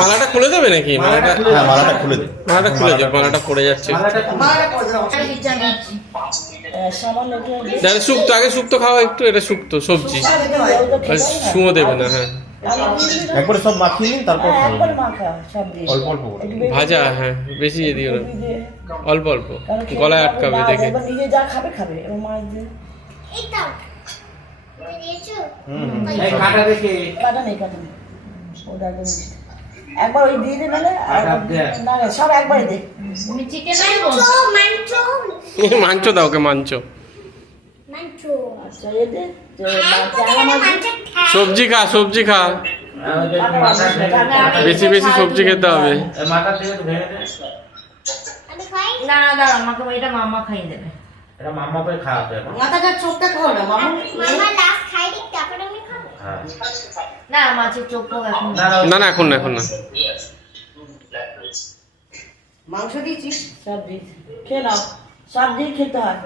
মালাটা খুলে দেবে নাকি? মালাটা হ্যাঁ মালাটা খুলে দে। মালাটা খুলে দেবে, মালাটা পড়ে যাচ্ছে। তাহলে শুক্তো, আগে শুক্তো খাওয়া একটু, এটা শুক্তো সবজি, শুঁয়ো দেবে না। হ্যাঁ একবারে সব মাখিয়ে নিন, তারপর অল্প অল্প করে। ভাজা, হ্যাঁ বেশি দিও না, অল্প অল্প, গলায় আটকাবে দেখে। নিজে যা খাবে খাবে, এবার মাছ দিয়ে কাটা নেই ওটা একদম একবার ওই দিয়ে দেবে না, সব একবারই দে। মাংস দাও, ওকে মাংস। আচ্ছা এ দে, সবজি খা, সবজি খা, বেশি বেশি সবজি খেতে হবে। না দাঁড়া, আমাকে এটা মামা খাইয়ে দেবে। এটা মাম্মা করে খাওয়াবে এখন। মাথাটা চোখটা খাও না মামা, না মাছের চোখ এখন না না এখন না, এখন না। মাংস দিয়েছিস? সব দিয়েছি, খেয়ে নাও, সব দিয়ে খেতে হয়।